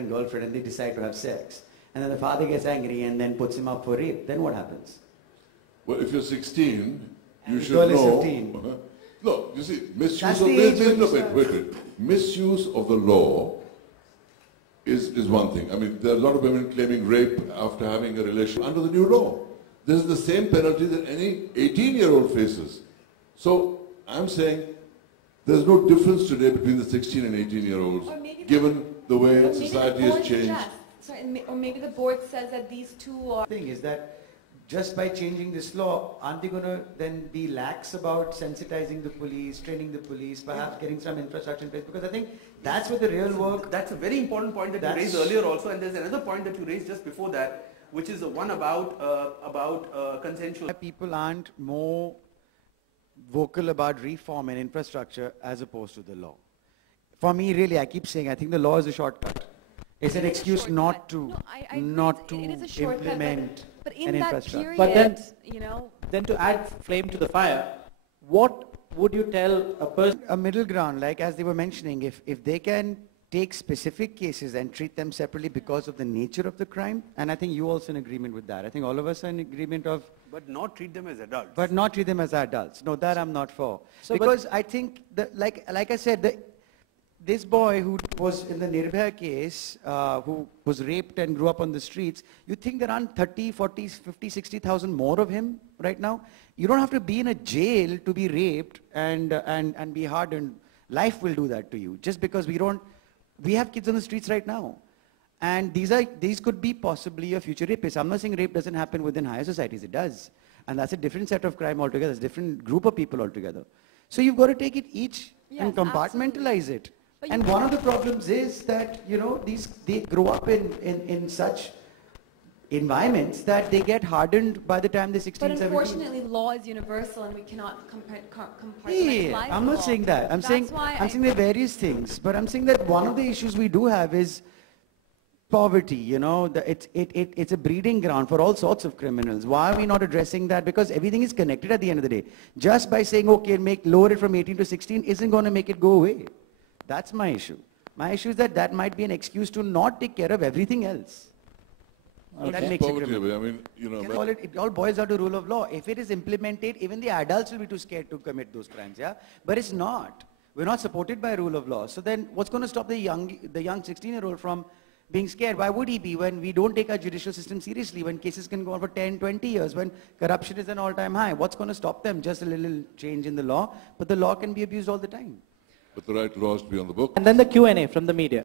and girlfriend and they decide to have sex, and then the father gets angry and then puts him up for rape, then what happens? Well, if you're 16, you should girl know. is 15. No, you see, misuse That's of the age when you wait. Misuse of the law is one thing. I mean, there are a lot of women claiming rape after having a relationship under the new law. This is the same penalty that any 18-year-old faces. So I'm saying there's no difference today between the 16 and 18-year-olds, given the way society has changed. Or maybe the board says that these two are... The thing is that just by changing this law, aren't they going to then be lax about sensitizing the police, training the police, perhaps getting some infrastructure in place? Because I think that's where the real work... That's a very important point that you raised earlier also, and there's another point that you raised just before that, which is the one about consensual... People aren't more vocal about reform and infrastructure as opposed to the law. For me, really, I keep saying, I think the law is a shortcut. It's an excuse not to implement but in that period, but then, you know, then to add flame to the fire, what would you tell a person? A middle ground, like as they were mentioning, if they can take specific cases and treat them separately because of the nature of the crime, and I think you also in agreement with that. I think all of us are in agreement of... But not treat them as adults. But not treat them as adults. No, that I'm not for. So because I think, like I said, this boy who was in the Nirbhaya case, who was raped and grew up on the streets, you think there aren't 30, 40, 50, 60,000 more of him right now? You don't have to be in a jail to be raped and be hardened. Life will do that to you. Just because we have kids on the streets right now. And these could be possibly a future rapists. I'm not saying rape doesn't happen within higher societies. It does. And that's a different set of crime altogether. It's a different group of people altogether. So you've got to take it each and compartmentalize it. And one of the problems is that, you know, they grow up in such environments that they get hardened by the time they're 16, 17. But unfortunately, law is universal and we cannot Yeah, I'm not saying that. I'm saying there are various things. But I'm saying that one of the issues we do have is poverty, you know. It's a breeding ground for all sorts of criminals. Why are we not addressing that? Because everything is connected at the end of the day. Just by saying, okay, lower it from 18 to 16 isn't going to make it go away. That's my issue. My issue is that might be an excuse to not take care of everything else. Okay. That makes it criminal. I mean, you know, it all boils down to rule of law. If it is implemented, even the adults will be too scared to commit those crimes, yeah? But it's not. We're not supported by rule of law. So then what's going to stop the young 16-year-old from being scared? Why would he be when we don't take our judicial system seriously, when cases can go on for 10, 20 years, when corruption is an all-time high? What's going to stop them? Just a little change in the law, but the law can be abused all the time. But the right laws to be on the book. And then the Q&A from the media.